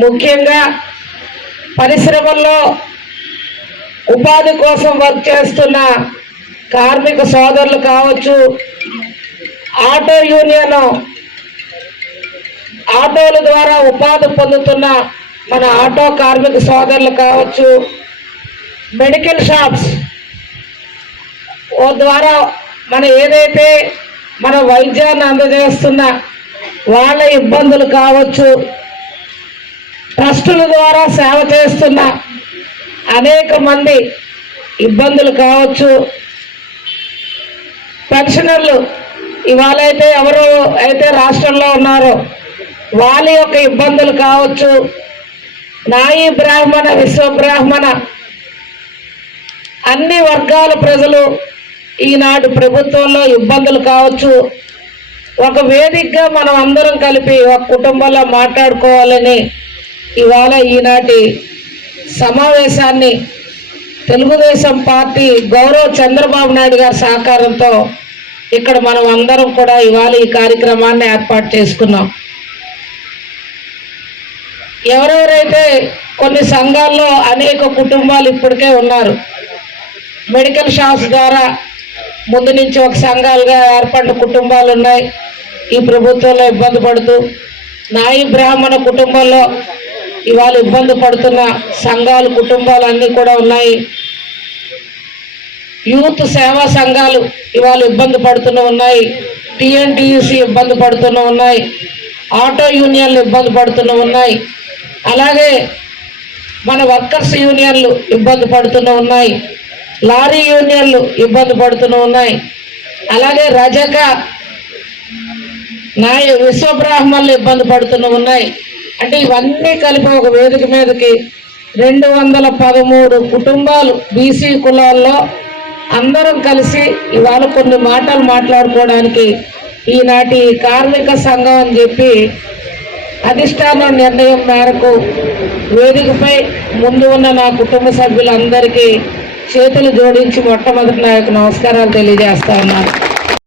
ముఖ్యంగా పరిశ్రమల్లో ఉపాధి కోసం వర్క్ చేస్తున్న కార్మిక సోదరులు కావచ్చు ఆటో యూనియన్ ఆటోల ద్వారా ఉపాధి పొందుతున్న మన ఆటో కార్మిక సోదరులు కావచ్చు మెడికల్ షాప్స్ ద్వారా మన ఏదైతే మన వైద్యాన్ని అందజేస్తున్న వాళ్ళ ఇబ్బందులు కావచ్చు ట్రస్టుల ద్వారా సేవ చేస్తున్న అనేక మంది ఇబ్బందులు కావచ్చు. పెన్షనర్లు ఇవాళైతే ఎవరు అయితే రాష్ట్రంలో ఉన్నారో వాళ్ళ యొక్క ఇబ్బందులు కావచ్చు. నాయి బ్రాహ్మణ విశ్వ బ్రాహ్మణ అన్ని వర్గాల ప్రజలు ఈనాడు ప్రభుత్వంలో ఇబ్బందులు కావచ్చు. ఒక వేదికగా మనం అందరం కలిపి ఒక కుటుంబంలో మాట్లాడుకోవాలని ఇవాళ ఈనాటి సమావేశాన్ని తెలుగుదేశం పార్టీ గౌరవ చంద్రబాబు నాయుడు గారి సహకారంతో ఇక్కడ మనం అందరం కూడా ఇవాళ ఈ కార్యక్రమాన్ని ఏర్పాటు చేసుకున్నాం. ఎవరెవరైతే కొన్ని సంఘాల్లో అనేక కుటుంబాలు ఇప్పటికే ఉన్నారు మెడికల్ షాప్స్ ద్వారా ముందు నుంచి ఒక సంఘాలుగా ఏర్పడిన కుటుంబాలు ఉన్నాయి. ఈ ప్రభుత్వంలో ఇబ్బంది పడుతూ నాయి బ్రాహ్మణ కుటుంబంలో ఇవాళ ఇబ్బంది పడుతున్న సంఘాలు కుటుంబాలు అన్నీ కూడా ఉన్నాయి. యూత్ సేవా సంఘాలు ఇవాళ ఇబ్బంది పడుతూ ఉన్నాయి. టిఎన్టీయూసి ఇబ్బంది పడుతూ ఉన్నాయి. ఆటో యూనియన్లు ఇబ్బంది పడుతూ ఉన్నాయి. అలాగే మన వర్కర్స్ యూనియన్లు ఇబ్బంది పడుతూ ఉన్నాయి. లారీ యూనియన్లు ఇబ్బంది పడుతూ ఉన్నాయి. అలాగే రజక నాయ విశ్వబ్రాహ్మణులు ఇబ్బంది పడుతూ ఉన్నాయి. అంటే ఇవన్నీ కలిపి ఒక వేదిక మీదకి రెండు వందల పదమూడు కుటుంబాలు బీసీ కులాల్లో అందరం కలిసి ఇవాళ కొన్ని మాటలు మాట్లాడుకోవడానికి ఈనాటి కార్మిక సంఘం అని చెప్పి అధిష్టాన నిర్ణయం మేరకు వేదికపై ముందు ఉన్న నా కుటుంబ సభ్యులందరికీ చేతులు జోడించి మొట్టమొదటి నా యొక్క నమస్కారాలు తెలియజేస్తా ఉన్నాను.